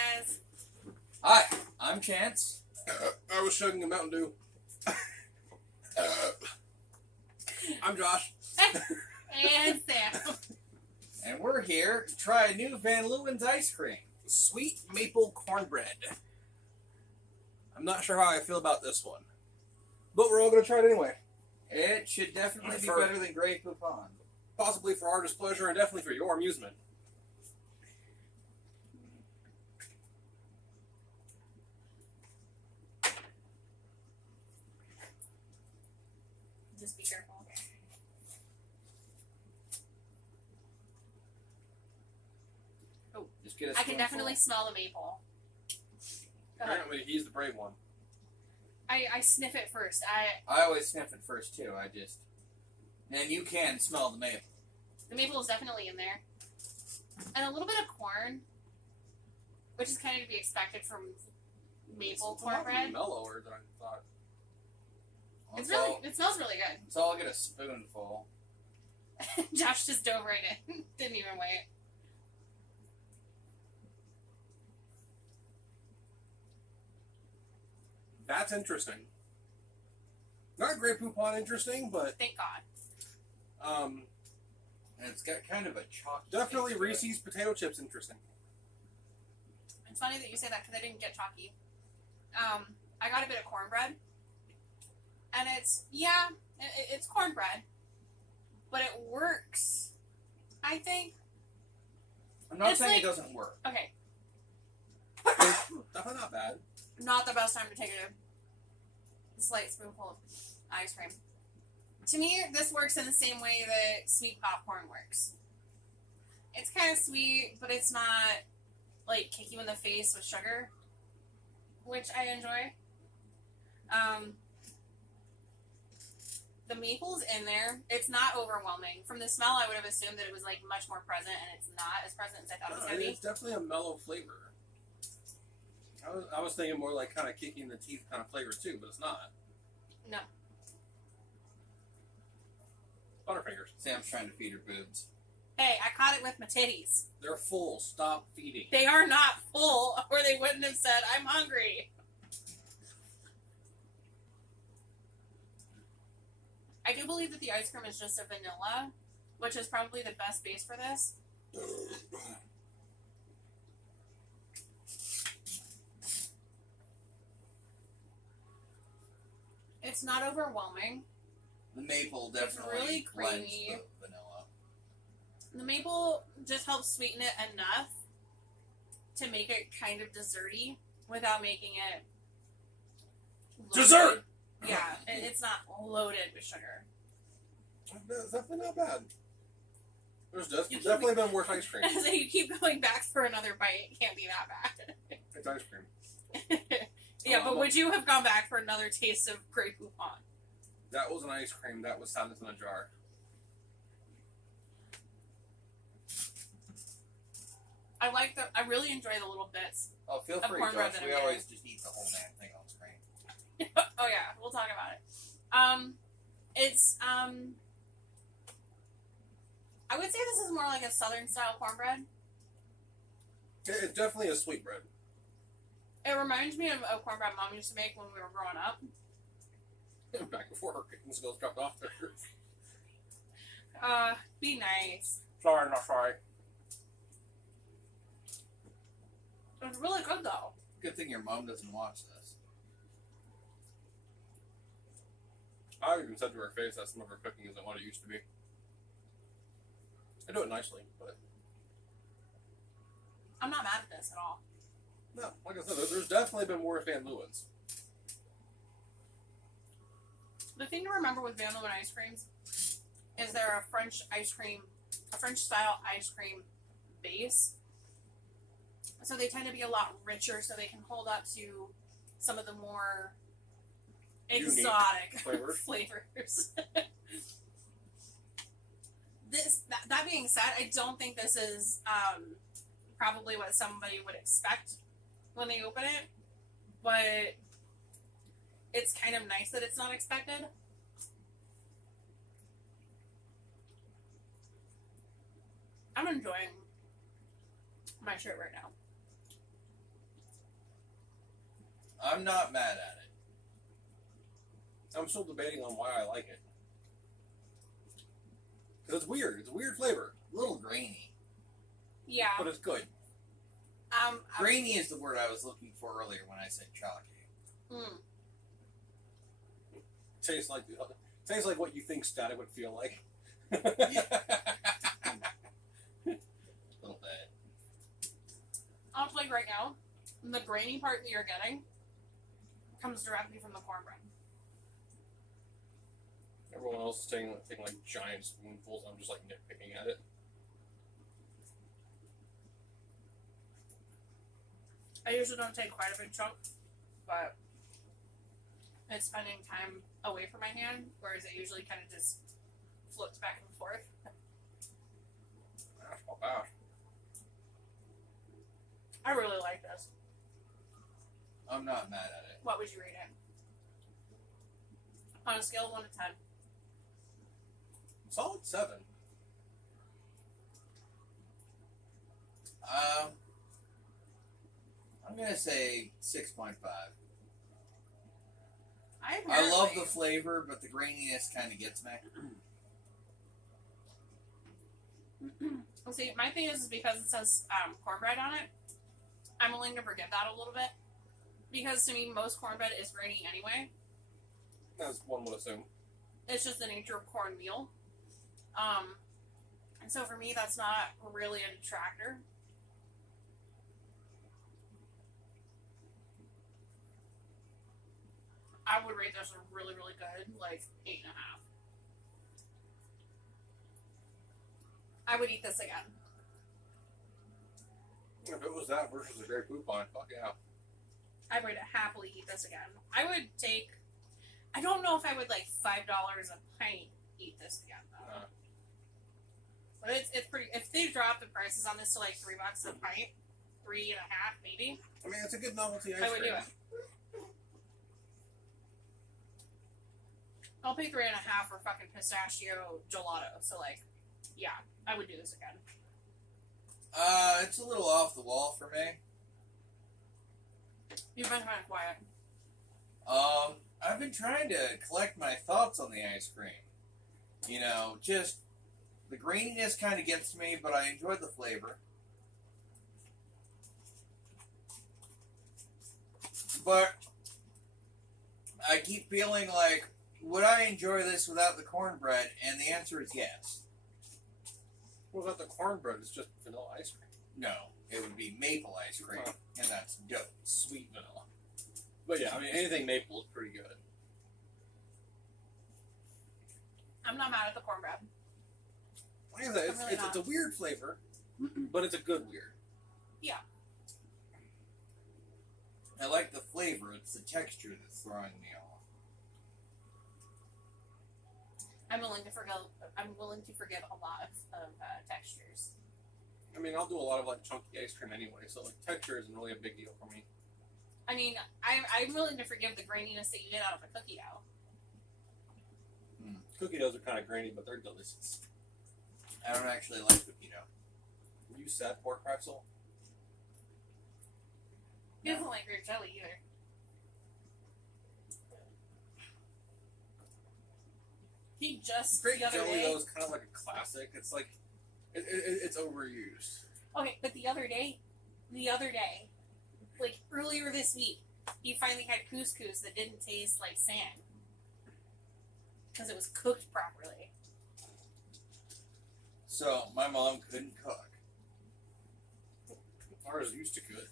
guys. Hi, I'm Chance. I was chugging a Mountain Dew. I'm Josh. And Sam. And we're here to try a new Van Leeuwen's ice cream. Sweet maple cornbread. I'm not sure how I feel about this one, but we're all going to try it anyway. It should definitely be better than Grey Poupon. Possibly for our displeasure and definitely for your amusement. Just be careful. Oh, Just get a I can spoonful. definitely smell the maple. Go ahead. Apparently, he's the brave one. I sniff it first. I always sniff it first too. And you can smell the maple. The maple is definitely in there, and a little bit of corn, which is kind of to be expected from maple It's a lot cornbread. mellower than I thought. It smells really good. So I'll get a spoonful. Josh just dove right in. Didn't even wait. That's interesting. Not Grey Poupon interesting, but Thank God. And it's got kind of a chalky definitely taste to it. Reese's potato chips interesting. It's funny that you say that because I didn't get chalky. I got a bit of cornbread, and it's cornbread, but it works. I think. I'm not It's saying like- it doesn't work. Okay, Definitely not bad. not the best time to take a slight spoonful of ice cream. To me, this works in the same way that sweet popcorn works. It's kind of sweet, but it's not like kick you in the face with sugar, which I enjoy. The maple's in there. It's not overwhelming. From the smell, I would have assumed that it was like much more present, and it's not as present as I thought it was going to be. It's definitely a mellow flavor. I was thinking more like kind of kicking the teeth kind of flavor too, but it's not. No. Butterfingers. Sam's trying to feed her boobs. Hey, I caught it with my titties. They're full. Stop feeding. They are not full, or they wouldn't have said, I'm hungry. I do believe that the ice cream is just a vanilla, which is probably the best base for this. It's not overwhelming. The maple definitely really blends creamy. the vanilla. The maple just helps sweeten it enough to make it kind of desserty without making it loaded. Dessert! Yeah, it's not loaded with sugar. It's definitely not bad. There's You keep- definitely been worse ice cream. So you keep going back for another bite. It can't be that bad. It's ice cream. Yeah, but would you have gone back for another taste of Grey Poupon? That was an ice cream. That was sadness in a jar. I really enjoy the little bits. Oh, feel Of free, cornbread Josh. that We I'm always just eat the whole damn thing on screen. Oh yeah, we'll talk about it. It's I would say this is more like a southern style cornbread. It's definitely a sweet bread. It reminds me of cornbread Mom used to make when we were growing up. Back before her kitten skills dropped off there. Be nice. Sorry, not sorry. It's really good though. Good thing your mom doesn't watch this. I even said to her face that some of her cooking isn't what it used to be. I do it nicely, but I'm not mad at this at all. no, like I said, there's definitely been worse Van Leeuwen's. The thing to remember with Van Leeuwen ice creams is they're a French style ice cream base. So they tend to be a lot richer, so they can hold up to some of the more Unique exotic flavors. That being said, I don't think this is probably what somebody would expect when they open it, but it's kind of nice that it's not expected. I'm enjoying my shirt right now. I'm not mad at it. I'm still debating on why I like it. Because it's weird. It's a weird flavor. A little grainy. Yeah. But it's good. Grainy is the word I was looking for earlier when I said chalky. Tastes like what you think static would feel like. Yeah. A little bit. I'll tell you right now, the grainy part that you're getting comes directly from the cornbread. Everyone else is taking like giant spoonfuls. I'm just like nitpicking at it. I usually don't take quite a big chunk, but it's spending time away from my hand, whereas it usually kind of just floats back and forth. That's not bad. I really like this. I'm not mad at it. What would you rate it? On a scale of 1 to 10. Solid 7. I'm gonna say 6.5. I love the flavor, but the graininess kind of gets me. See, my thing is because it says cornbread on it, I'm willing to forgive that a little bit. Because to me, most cornbread is grainy anyway. As one would assume. It's just the nature of cornmeal. And so for me, that's not really a detractor. I would rate this a really, really good, like 8.5. I would eat this again. If it was that versus a Grey Poupon, fuck yeah. I would happily eat this again. I would take. I don't know if I would like $5 a pint eat this again though. But it's pretty. If they drop the prices on this to like $3 a pint, 3.5 maybe. I mean, it's a good novelty ice I would cream. do it. I'll pay 3.5 for fucking pistachio gelato. So like, yeah, I would do this again. It's a little off the wall for me. You've been kind of quiet. I've been trying to collect my thoughts on the ice cream. You know, just the graininess kind of gets me, but I enjoy the flavor. But I keep feeling like, would I enjoy this without the cornbread? And the answer is yes. Well, without the cornbread, it's just vanilla ice cream. No, it would be maple ice cream, Oh. and that's dope. Sweet vanilla. But yeah, I mean, anything maple is pretty good. I'm not mad at the cornbread. Like I said, I'm really it's a weird flavor, but it's a good weird. Yeah. I like the flavor, it's the texture that's throwing me off. I'm willing to forgive a lot of textures. I mean, I'll do a lot of like chunky ice cream anyway, so like texture isn't really a big deal for me. I mean, I'm willing to forgive the graininess that you get out of a cookie dough. Cookie doughs are kind of grainy, but they're delicious. I don't actually like cookie dough. You sad pork pretzel? He doesn't like grape jelly either. He just Grape the other jelly day. though is kind of like a classic. It's like it's overused. Okay, but the other day, like earlier this week, he finally had couscous that didn't taste like sand because it was cooked properly. So, my mom couldn't cook. Ours used to good.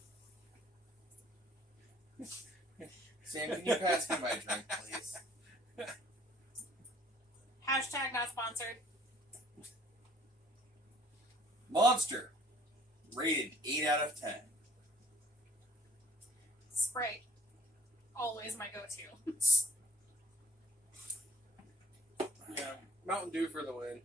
Sam, can you pass me my drink, please? Hashtag not sponsored. Monster. Rated 8 out of 10. Sprite. Always my go-to. Yeah, Mountain Dew for the win.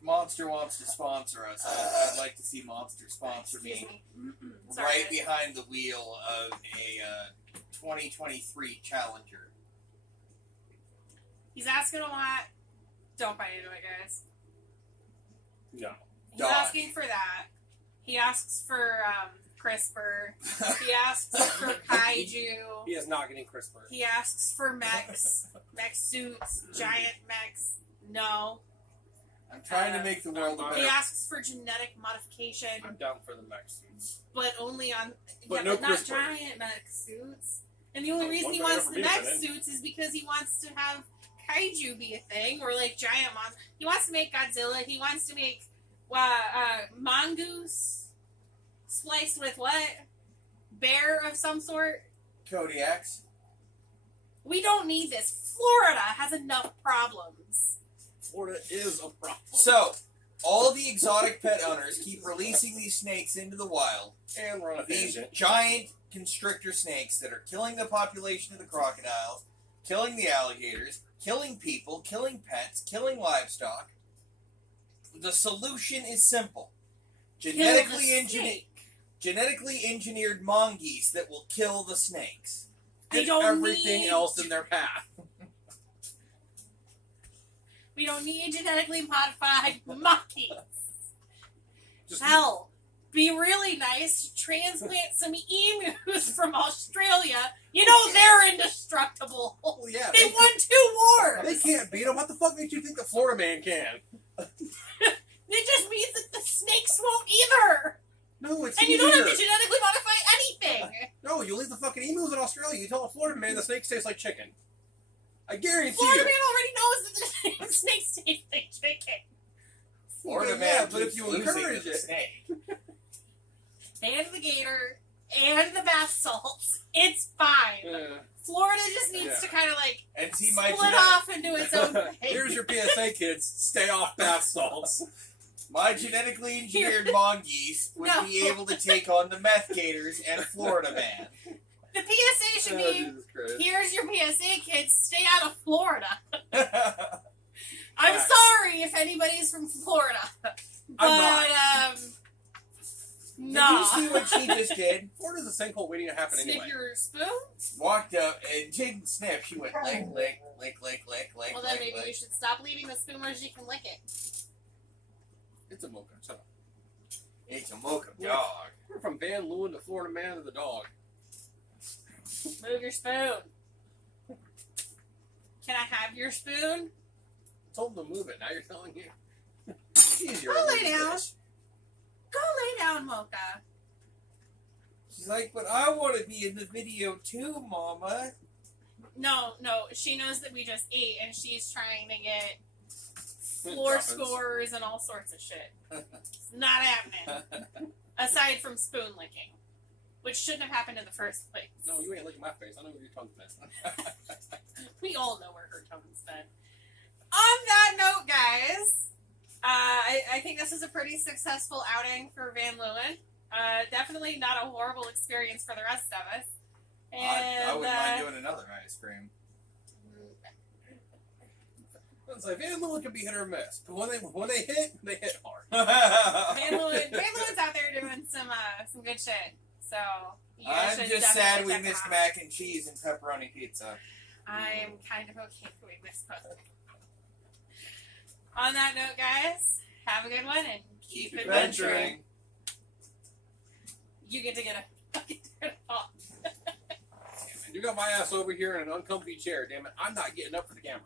Monster wants to sponsor us. I'd like to see Monster sponsor Excuse me me. Sorry, right guys. behind the wheel of a 2023 Challenger. He's asking a lot. Don't buy into it, guys. No. He's Dodge. asking for that. He asks for CRISPR. He asks for kaiju. He is not getting CRISPR. He asks for mechs, mech suits, giant mechs. No. I'm trying to make the world a He better. asks for genetic modification, I'm down for the mech suits. but only on But yeah, no but not CRISPR. giant mech suits. And the only Oh, reason one he better wants for the me, mech then. suits is because he wants to have kaiju be a thing, or like giant monsters. He wants to make Godzilla. He wants to make mongoose spliced with what? Bear of some sort. Kodiaks. We don't need this. Florida has enough problems. Florida is a problem. So, all the exotic pet owners keep releasing these snakes into the wild. And run a These tangent. giant constrictor snakes that are killing the population of the crocodiles, killing the alligators, killing people, killing pets, killing livestock. The solution is simple. Genetically engineered mongoose that will kill the snakes. We And don't everything need- else in their path. We don't need genetically modified monkeys. Just Hell, be really nice. Transplant some emus from Australia. You know they're indestructible. oh yeah, They won 2 wars. They can't beat them. What the fuck makes you think the Florida man can? It just means that the snakes won't either. No, it's And you easier. don't have to genetically modify anything. No, you leave the fucking emus in Australia. You tell a Florida man the snakes taste like chicken. I guarantee Florida you. man already knows that the snakes taste like chicken. Florida Yeah, man, but if keeps you losing encourage to the it. snake. And the gator and the bath salts. It's fine. Yeah. Florida just needs Yeah. to kind of like And see split my off into its own thing. Here's your PSA, kids. Stay off bath salts. my genetically engineered mongoose would No. be able to take on the meth gators and Florida man. The PSA should Oh, be, Jesus Christ. here's your PSA, kids, stay out of Florida. I'm Facts. sorry if anybody's from Florida. But, I'm Did no. you see what she just did? Florida's a sinkhole waiting to happen Sniff anyway. your spoon? Walked up and didn't sniff. She went lick, lick, lick, lick, lick, lick, Well, then lick, maybe you lick. should stop leaving the spoon where she can lick it. It's a mocha. Shut up. It's a mocha dog. We're from Van Leeuwen to Florida man to the dog. Move your spoon. Can I have your spoon? I told them to move it. Now you're telling you. Jeez, you're Go a lay little down. bitch. Go lay down, Mocha. She's like, but I want to be in the video too, Mama. No, she knows that we just ate and she's trying to get floor Droppings. scores and all sorts of shit. It's not happening. Aside from spoon licking, which shouldn't have happened in the first place. No, you ain't licking my face. I know where your tongue's been. We all know where her tongue's been. On that note, guys, I think this is a pretty successful outing for Van Leeuwen. Definitely not a horrible experience for the rest of us. And I wouldn't mind doing another ice cream. It's like Van Leeuwen can be hit or miss, but when they hit hard. Van Leeuwen's out there doing some good shit. So you guys I'm should just sad definitely we check missed them out. mac and cheese and pepperoni pizza. I'm kind of okay with this book. On that note, guys, have a good one and keep adventuring. You get to get a fucking turn off. You got my ass over here in an uncomfy chair. Damn it, I'm not getting up for the camera.